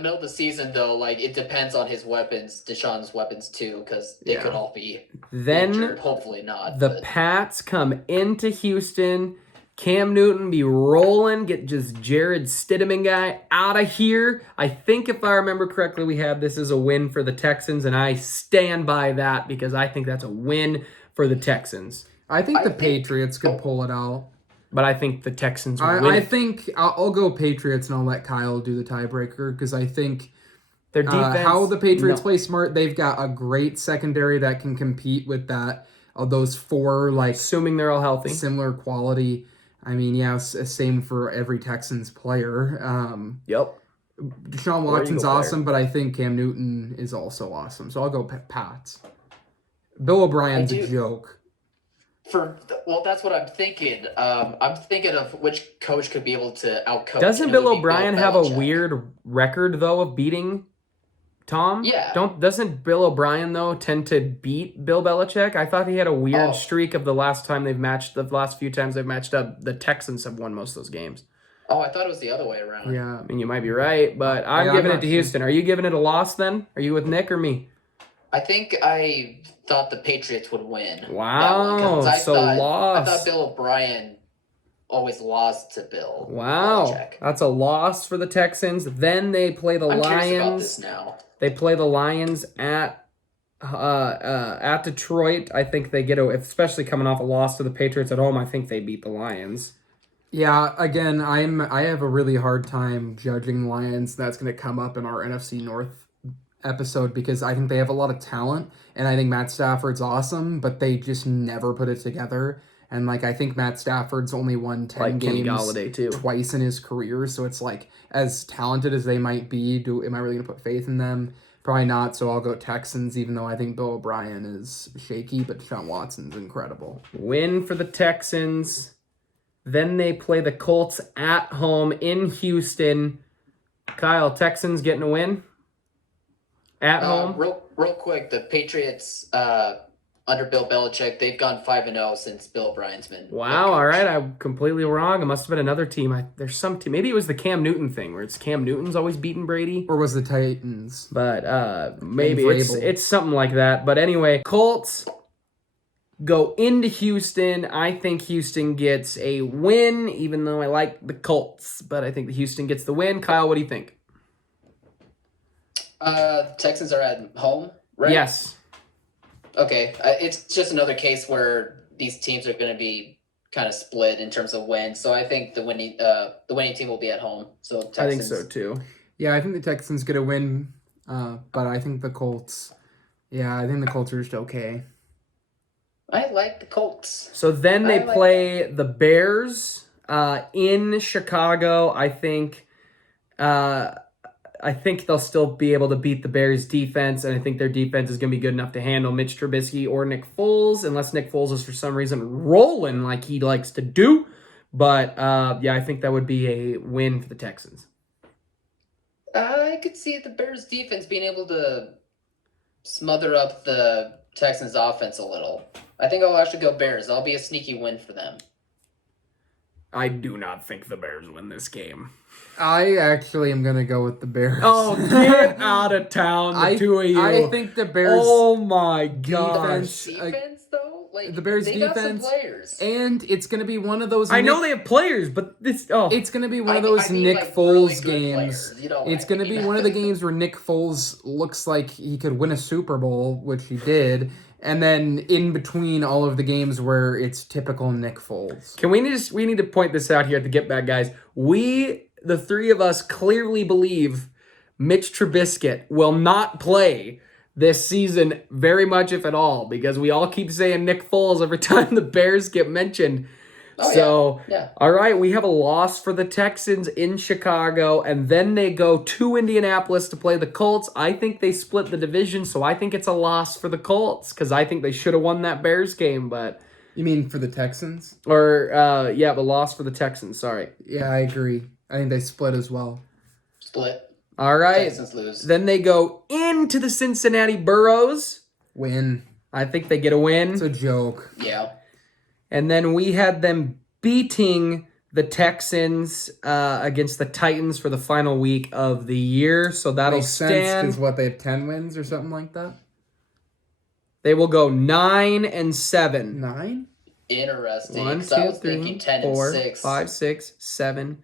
middle of the season though, like it depends on his weapons, Deshaun's weapons too, because they could all be injured. Hopefully not. The Pats come into Houston. Cam Newton be rolling, get just Jared Stidham guy out of here. I think if I remember correctly, we had this as a win for the Texans, and I stand by that because I think that's a win for the Texans. I think the Patriots could pull it out. But I think the Texans win. I think I'll go Patriots, and I'll let Kyle do the tiebreaker because I think their defense, how the Patriots play smart, they've got a great secondary that can compete with that. Those four, like, assuming they're all healthy, similar quality. I mean, yeah, same for every Texans player. Yep. Deshaun Watson's awesome, but I think Cam Newton is also awesome. So I'll go Pats. Bill O'Brien's a joke. That's what I'm thinking. I'm thinking of which coach could be able to outcoach. Doesn't Bill O'Brien have a weird record though of beating Tom? Yeah. Doesn't Bill O'Brien though tend to beat Bill Belichick? I thought he had a weird streak of the last few times they've matched up. The Texans have won most of those games. Oh, I thought it was the other way around. Yeah. I mean, you might be right, but I'm giving it to Houston. Are you giving it a loss then? Are you with Nick or me? I think I thought the Patriots would win. Wow, loss. I thought Bill O'Brien always lost to Bill. Wow, Belichick. That's a loss for the Texans. Then they play the Lions. I'm curious about this now. They play the Lions at Detroit. I think they especially coming off a loss to the Patriots at home. I think they beat the Lions. Yeah, again, I have a really hard time judging Lions. That's going to come up in our NFC North episode because I think they have a lot of talent and I think Matt Stafford's awesome, but they just never put it together. And like I think Matt Stafford's only won 10 games twice in his career, so it's like as talented as they might be, am I really gonna put faith in them? Probably not. So I'll go Texans, even though I think Bill O'Brien is shaky, but Deshaun Watson's incredible. Win for the Texans. Then they play the Colts at home in Houston. Kyle, Texans getting a win? At home? Real quick, the Patriots under Bill Belichick, they've gone 5-0 since Bill O'Brien's been. Wow, all right. I'm completely wrong. It must have been another team. There's some team. Maybe it was the Cam Newton thing where it's Cam Newton's always beating Brady. Or was the Titans? But maybe it's something like that. But anyway, Colts go into Houston. I think Houston gets a win, even though I like the Colts. But I think the Houston gets the win. Kyle, what do you think? Texans are at home, right? Yes. Okay, it's just another case where these teams are going to be kind of split in terms of wins. So I think the winning team will be at home. So Texans. I think so too. Yeah, I think the Texans get a win, but I think the Colts. Yeah, I think the Colts are just okay. I like the Colts. So then they play the Bears in Chicago. I think they'll still be able to beat the Bears' defense, and I think their defense is going to be good enough to handle Mitch Trubisky or Nick Foles, unless Nick Foles is for some reason rolling like he likes to do. But, yeah, I think that would be a win for the Texans. I could see the Bears' defense being able to smother up the Texans' offense a little. I think I'll actually go Bears. That'll be a sneaky win for them. I do not think the Bears win this game. I actually am going to go with the Bears. Oh, get out of town, the two of you. I think the Bears... Oh, my gosh. Defense, though? Like, the Bears' defense... got some players. And it's going to be one of those... I know they have players, but this... Oh. It's going to be one of those Nick Foles games. It's going to be one of the games where Nick Foles looks like he could win a Super Bowl, which he did... And then in between all of the games where it's typical Nick Foles. We need to point this out here at the Get Back, guys. The three of us clearly believe Mitch Trubisky will not play this season very much, if at all, because we all keep saying Nick Foles every time the Bears get mentioned. Yeah. All right, we have a loss for the Texans in Chicago, and then they go to Indianapolis to play the Colts. I think they split the division, so I think it's a loss for the Colts, because I think they should have won that Bears game, but... You mean for the Texans? Or, yeah, the loss for the Texans, sorry. Yeah, I agree. I think they split as well. Split. All right. Texans lose. Then they go into the Cincinnati Burros. Win. I think they get a win. It's a joke. Yeah. And then we had them beating the Texans against the Titans for the final week of the year. So that'll stand. Makes sense, they have 10 wins or something like that? They will go 9-7. 9? interesting. One, 'Cause I two, was thinking three, 10 4, and 6. 5, 6, 7.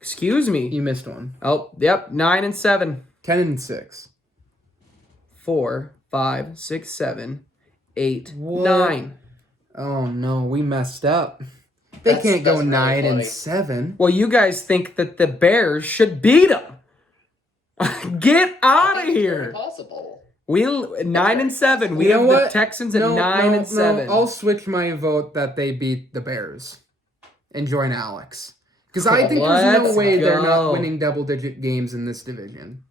Excuse me. You missed one. Oh, yep. 9 and 7. 10 and 6. 4, 5, 6, 7, 8, What? 9. Oh no, we messed up. They can't go really 9 and funny. 7. Well, you guys think that the Bears should beat them. Get out of It's very here. possible. We'll 9 and 7. We You know have what? the Texans at 9 and 7. I'll switch my vote that they beat the Bears and join Alex. Because I think there's no Let's way they're go. not winning double-digit games in this division.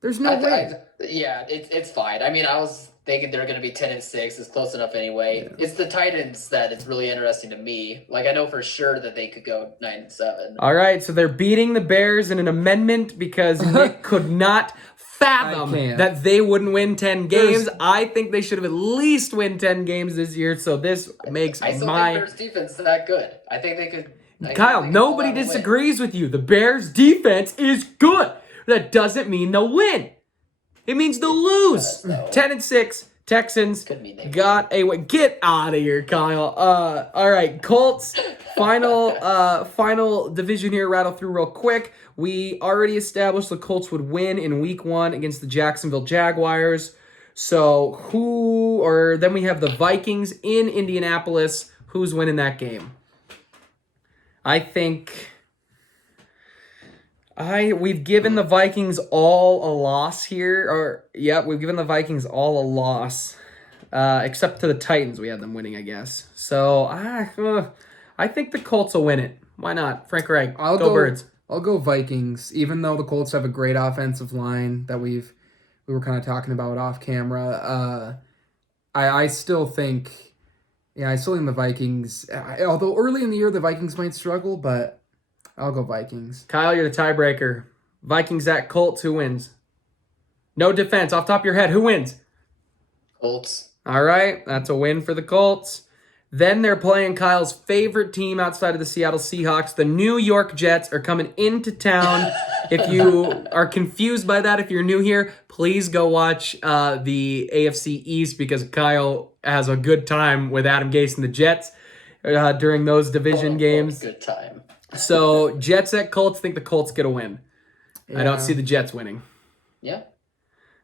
There's no way. It's fine. I mean, I was thinking they're going to be 10 and 6. It's close enough anyway. Yeah. It's the Titans that it's really interesting to me. Like, I know for sure that they could go 9 and 7. All right, so they're beating the Bears in an amendment because Nick could not fathom that they wouldn't win 10 games. I think they should have at least win 10 games this year, so this makes I still think Bears defense is that good. I think they could... Kyle, nobody disagrees with you. The Bears defense is good. That doesn't mean they'll win. It means they'll lose. 10 and 6. Texans got a win. Get out of here, Kyle. All right, Colts. Final division here. Rattle through real quick. We already established the Colts would win in Week 1 against the Jacksonville Jaguars. So then we have the Vikings in Indianapolis. Who's winning that game? I think we've given the Vikings all a loss here. We've given the Vikings all a loss. Except to the Titans, we had them winning, I guess. So I think the Colts will win it. Why not? Frank Reich, go Birds. I'll go Vikings, even though the Colts have a great offensive line that we were kind of talking about off camera. I still think the Vikings. Although early in the year the Vikings might struggle, but I'll go Vikings. Kyle, you're the tiebreaker. Vikings at Colts. Who wins? No defense. Off the top of your head, who wins? Colts. All right, that's a win for the Colts. Then they're playing Kyle's favorite team outside of the Seattle Seahawks. The New York Jets are coming into town. If you are confused by that, if you're new here, please go watch the AFC East because Kyle has a good time with Adam Gase and the Jets during those division games. Good time. So Jets at Colts, think the Colts get a win. Yeah. I don't see the Jets winning. Yeah.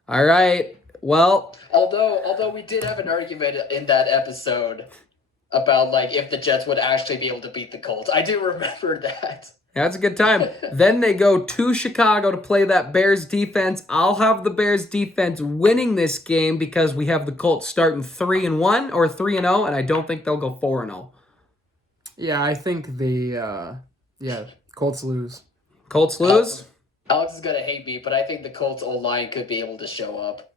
All right. Well, although we did have an argument in that episode about like if the Jets would actually be able to beat the Colts. I do remember that. Yeah, that's a good time. Then they go to Chicago to play that Bears defense. I'll have the Bears defense winning this game because we have the Colts starting 3-1 or 3-0, and I don't think they'll go 4-0. Yeah, I think the Colts lose. Colts lose? Alex is gonna hate me, but I think the Colts O-line could be able to show up.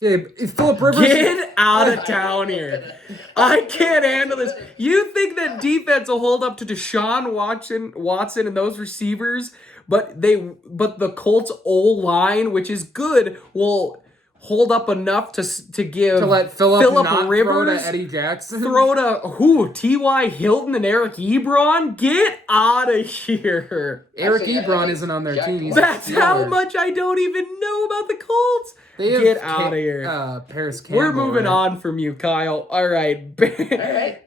Yeah, if Philip Rivers... Get out of town here. I can't handle this. You think that defense will hold up to Deshaun Watson and those receivers, but the Colts O-line, which is good, will hold up enough to let Philip Rivers throw to Eddie Jackson? Throw to T.Y. Hilton and Eric Ebron? Get out of here. Eric Ebron isn't on their team. That's how much I don't even know about the Colts. Get out of here. Paris Campbell. We're moving on from you, Kyle. All right.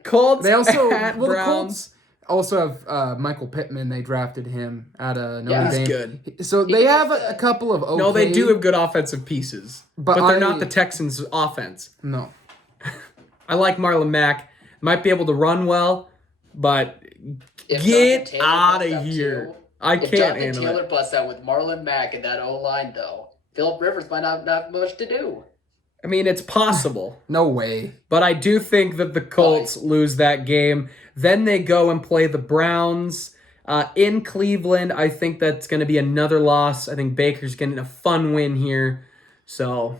Colts they also, at the Browns. Colts also have Michael Pittman. They drafted him out of Notre Dame. He's good. So they have a couple of okay. No, they do have good offensive pieces. But they're not the Texans' offense. No. I like Marlon Mack. Might be able to run well, but get out of here. I can't handle Taylor it. busts out with Marlon Mack and that O-line, though. Philip Rivers might not have much to do. I mean, it's possible. No way. But I do think that the Colts lose that game. Then they go and play the Browns in Cleveland. I think that's going to be another loss. I think Baker's getting a fun win here. So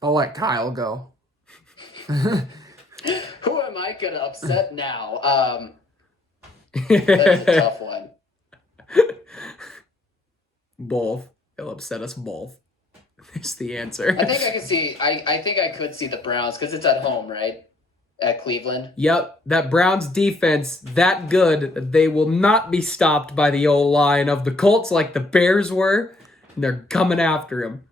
I'll let Kyle go. Who am I going to upset now? That's a tough one. Both. It'll upset us both. Is the answer. I think I can see. I think I could see the Browns because it's at home, right? At Cleveland. Yep, that Browns defense that good. They will not be stopped by the O-line of the Colts like the Bears were. And they're coming after him.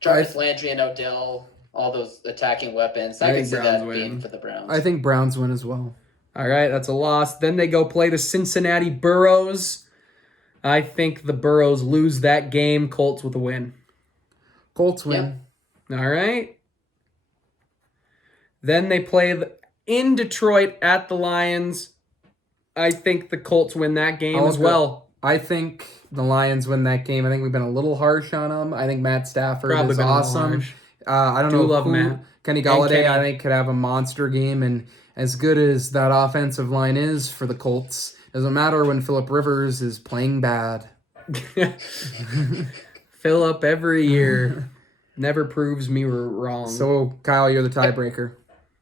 Jarvis Landry and Odell. all those attacking weapons. I I can think see Browns that win. being for the Browns. I think Browns win as well. All right, that's a loss. Then they go play the Cincinnati Burros. I think the Burros lose that game. Colts with a win. Colts win. All right. Then they play in Detroit at the Lions. I think the Colts win that game as well. I think the Lions win that game. I think we've been a little harsh on them. I think Matt Stafford Probably is been a little awesome. harsh. I don't Do know love who. Matt. Kenny And Galladay, Kenny. I think, could have a monster game. And as good as that offensive line is for the Colts, doesn't matter when Phillip Rivers is playing bad. Fill up every year. Never proves me wrong. So, Kyle, you're the tiebreaker.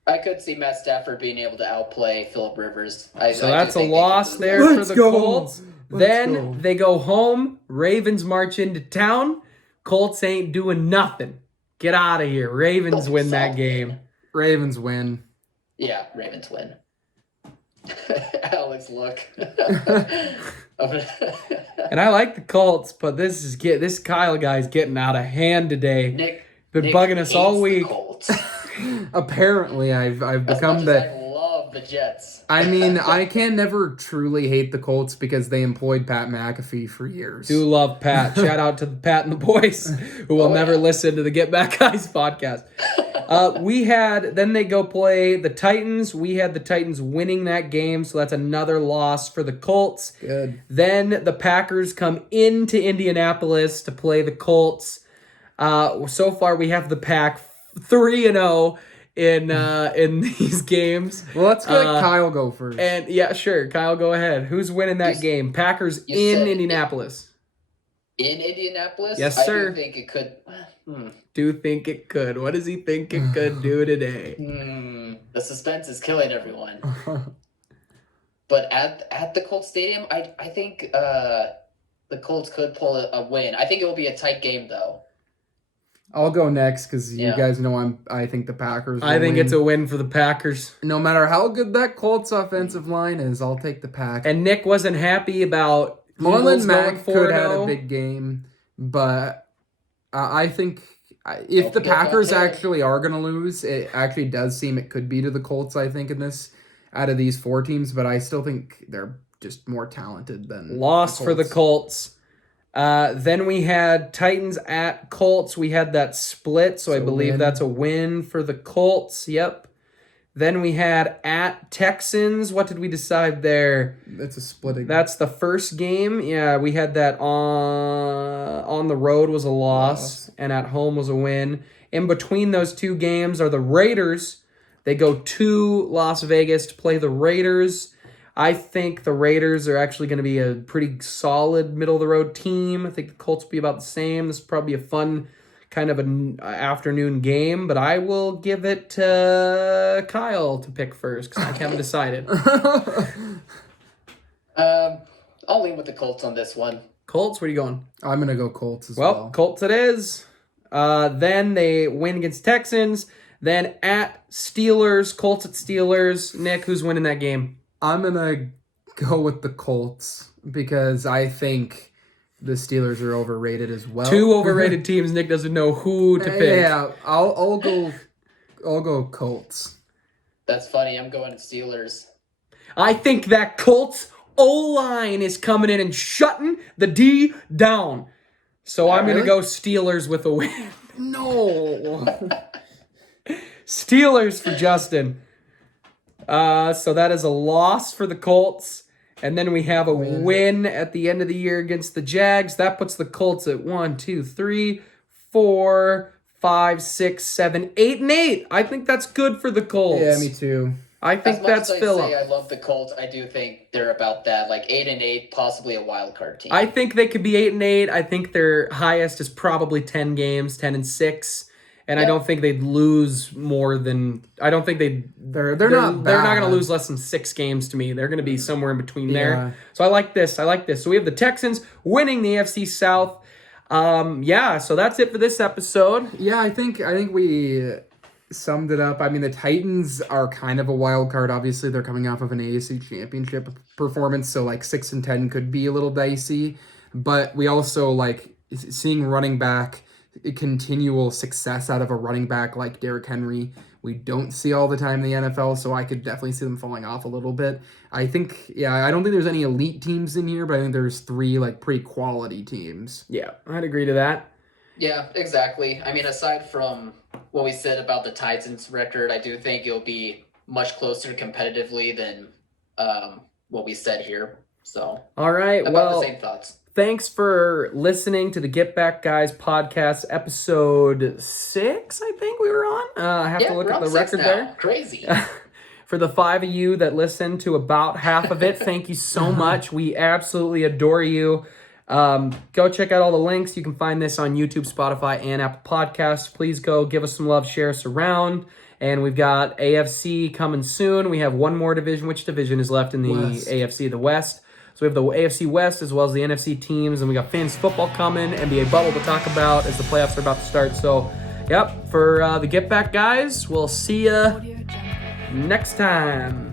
I could see Matt Stafford being able to outplay Phillip Rivers. So that's a loss there for the Colts. Then they go home. Ravens march into town. Colts ain't doing nothing. Get out of here. Ravens win that game. Ravens win. Yeah, Ravens win. Alex, look. And I like the Colts, but this Kyle guy's getting out of hand today. Nick Been bugging us all hates the week. Colts. Apparently, I've As become much that. as I love the Jets. I mean, I can never truly hate the Colts because they employed Pat McAfee for years. Do love Pat. Shout out to Pat and the boys who will never listen to the Get Back Guys podcast. Then they go play the Titans. We had the Titans winning that game, so that's another loss for the Colts. Good. Then the Packers come into Indianapolis to play the Colts. So far we have the Pack 3-0 in these games. Well, let's let Kyle go first. And yeah, sure, Kyle, go ahead. Who's winning that game? Packers in Indianapolis. In Indianapolis? Yes, sir. I do think it could. Do think it could. What does he think it could do today? The suspense is killing everyone. But at the Colts Stadium, I think the Colts could pull a win. I think it will be a tight game, though. I'll go next because you guys know I think the Packers will win. It's a win for the Packers. No matter how good that Colts offensive line is, I'll take the Pack. And Nick wasn't happy about Marlon Eagles Mack going could have 4-0. a big game, but I think if the Packers actually are going to lose, it actually does seem it could be to the Colts, I think, out of these four teams, but I still think they're just more talented than Loss for the Colts. Then we had Titans at Colts. We had that split, so I believe that's a win for the Colts. Yep. Then we had at Texans. What did we decide there? That's a splitting. That's the first game. Yeah, we had that on the road was a loss, and at home was a win. In between those two games are the Raiders. They go to Las Vegas to play the Raiders. I think the Raiders are actually going to be a pretty solid middle-of-the-road team. I think the Colts will be about the same. This is probably a fun kind of an afternoon game, but I will give it to Kyle to pick first because I haven't decided. I'll lean with the Colts on this one. Colts, where are you going? I'm going to go Colts as well. Colts it is. Then they win against Texans. Then at Steelers, Colts at Steelers. Nick, who's winning that game? I'm going to go with the Colts because I think the Steelers are overrated as well. Two overrated teams. Nick doesn't know who to pick. Yeah, I'll go Colts. That's funny. I'm going Steelers. I think that Colts O-line is coming in and shutting the D down. So I'm going to go Steelers with a win. No. Steelers for Justin. So that is a loss for the Colts. And then we have a win at the end of the year against the Jags. That puts the Colts at 1, 2, 3, 4, 5, 6, 7, 8, and 8. I think that's good for the Colts. Yeah, me too. I think that's Philip. I love the Colts. I do think they're about that, like 8-8, possibly a wild card team. I think they could be 8-8. I think their highest is probably 10 games, 10-6. And I don't think they'd lose more than. I don't think they're not going to lose less than 6 games to me. They're going to be somewhere in between there. So I like this. So we have the Texans winning the AFC South. So that's it for this episode. Yeah, I think we summed it up. I mean, the Titans are kind of a wild card. Obviously, they're coming off of an AFC Championship performance, so like 6-10 could be a little dicey. But we also like seeing running back continual success out of a running back like Derrick Henry. We don't see all the time in the NFL, so I could definitely see them falling off a little bit. I don't think there's any elite teams in here, but I think there's 3 like pretty quality teams. Yeah, I'd agree to that. Yeah, exactly. I mean, aside from what we said about the Titans record, I do think it'll be much closer competitively than what we said here. So, all right, about the same thoughts. Thanks for listening to the Get Back Guys podcast, episode 6, I think we were on. I have to look at the record there. Crazy. For the 5 of you that listened to about half of it, thank you so much. We absolutely adore you. Go check out all the links. You can find this on YouTube, Spotify, and Apple Podcasts. Please go give us some love, share us around. And we've got AFC coming soon. We have one more division. Which division is left in the AFC? The West. So we have the AFC West as well as the NFC teams, and we got fantasy football coming, NBA bubble to talk about as the playoffs are about to start. So, yep, for the Get Back Guys, we'll see ya next time.